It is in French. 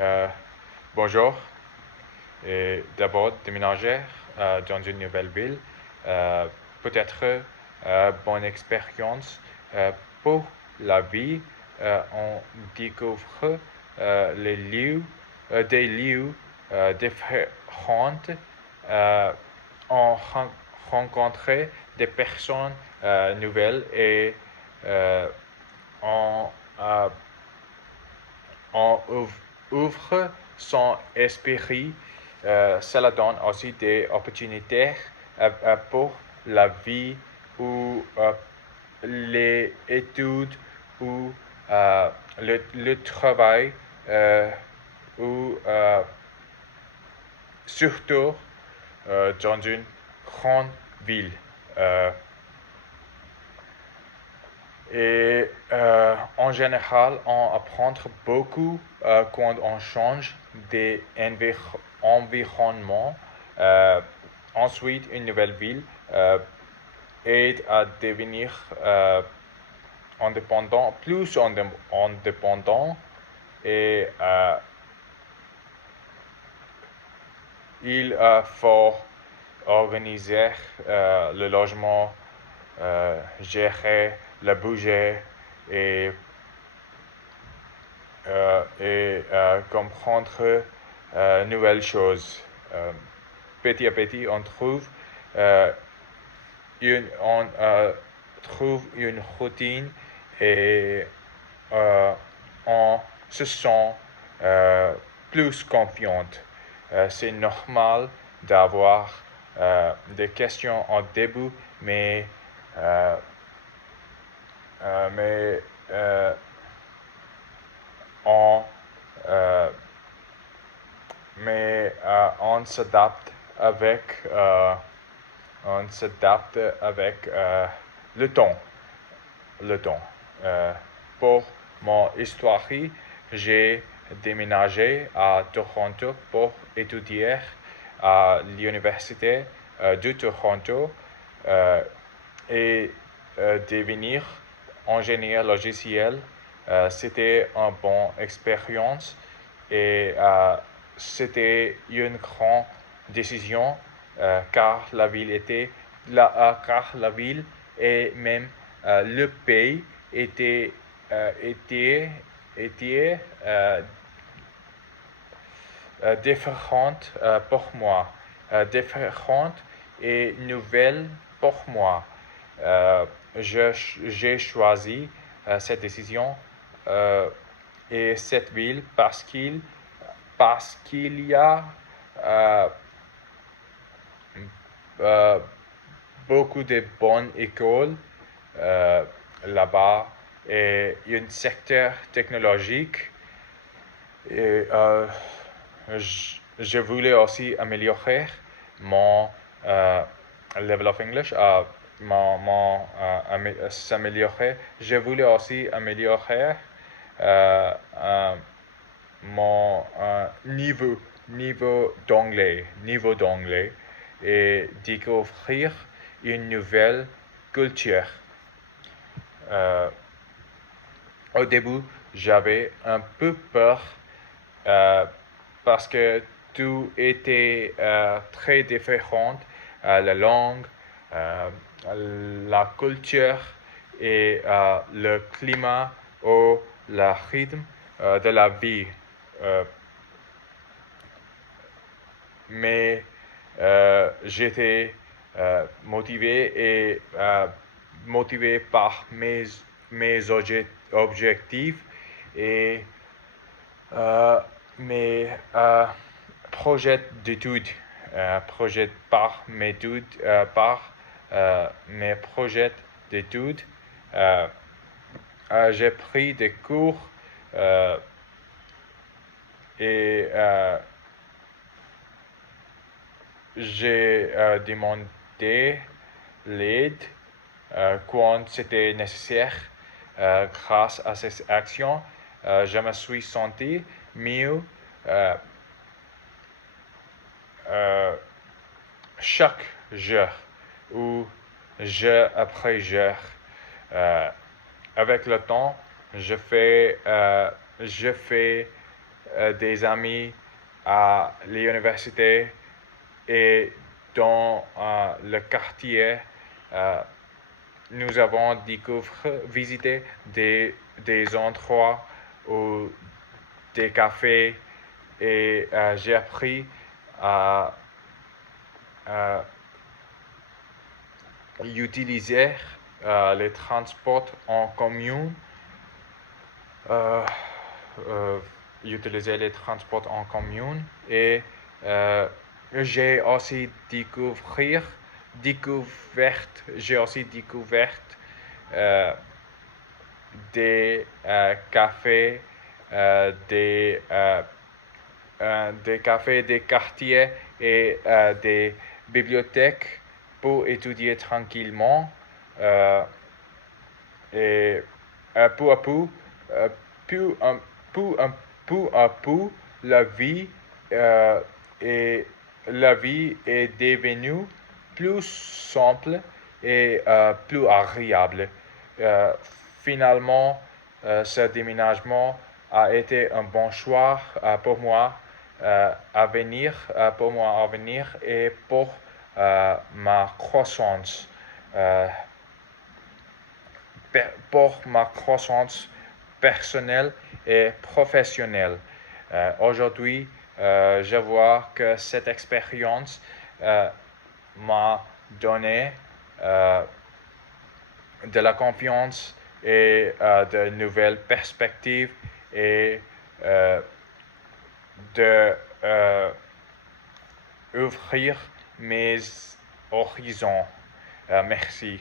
Euh, Bonjour. Et d'abord, déménager dans une nouvelle ville, euh, peut-être bonne expérience pour la vie. On découvre les lieux, des lieux différents. Euh, on rencontre des personnes nouvelles et euh, on euh, on ouvre son esprit. Cela donne aussi des opportunités pour la vie ou les études ou le travail ou surtout dans une grande ville. Euh, En général, on apprend beaucoup quand on change d'environnement. Ensuite, une nouvelle ville aide à devenir indépendant, plus indépendant et il faut organiser le logement, gérer le budget et comprendre nouvelles choses. Petit à petit, euh, on trouve une routine et on se sent plus confiante. C'est normal d'avoir des questions au début, euh, mais on euh, on s'adapte avec le temps. Le temps. Pour mon histoire, j'ai déménagé à Toronto pour étudier à l'université de Toronto et devenir ingénieur logiciel. C'était une bonne expérience et c'était une grande décision car car la ville et même le pays était était était différente pour moi, différente et nouvelle pour moi. Euh, j'ai choisi cette décision et cette ville parce qu'il y a euh, euh, beaucoup de bonnes écoles là-bas et un secteur technologique. Et je voulais aussi améliorer mon level of English, s'améliorer. Je voulais aussi améliorer euh, euh, mon niveau d'anglais et découvrir une nouvelle culture. Euh, Au début, j'avais un peu peur euh, parce que tout était très différent, la langue, euh, la culture et le climat ou le rythme de la vie. Euh, mais j'étais motivé et motivé par mes objectifs et mes projets d'études, par mes projets d'études. Euh, j'ai pris des cours et j'ai demandé l'aide quand c'était nécessaire. Grâce à ces actions, je me suis senti mieux chaque jour ou jour après jour. Euh, Avec le temps, je fais des amis à l'université et dans le quartier. Nous avons visité des endroits ou des cafés et j'ai appris à utiliser les transports en commun. Utiliser les transports en commun et j'ai aussi j'ai aussi découvert des cafés, des cafés, des quartiers et des bibliothèques pour étudier tranquillement et peu à peu, peu à peu, la vie et la vie est devenue plus simple et plus agréable. Finalement, ce déménagement a été un bon choix pour moi à venir, et pour ma croissance. Pour ma croissance personnelle et professionnelle. Aujourd'hui, je vois que cette expérience m'a donné de la confiance et de nouvelles perspectives et de ouvrir mes horizons. Merci.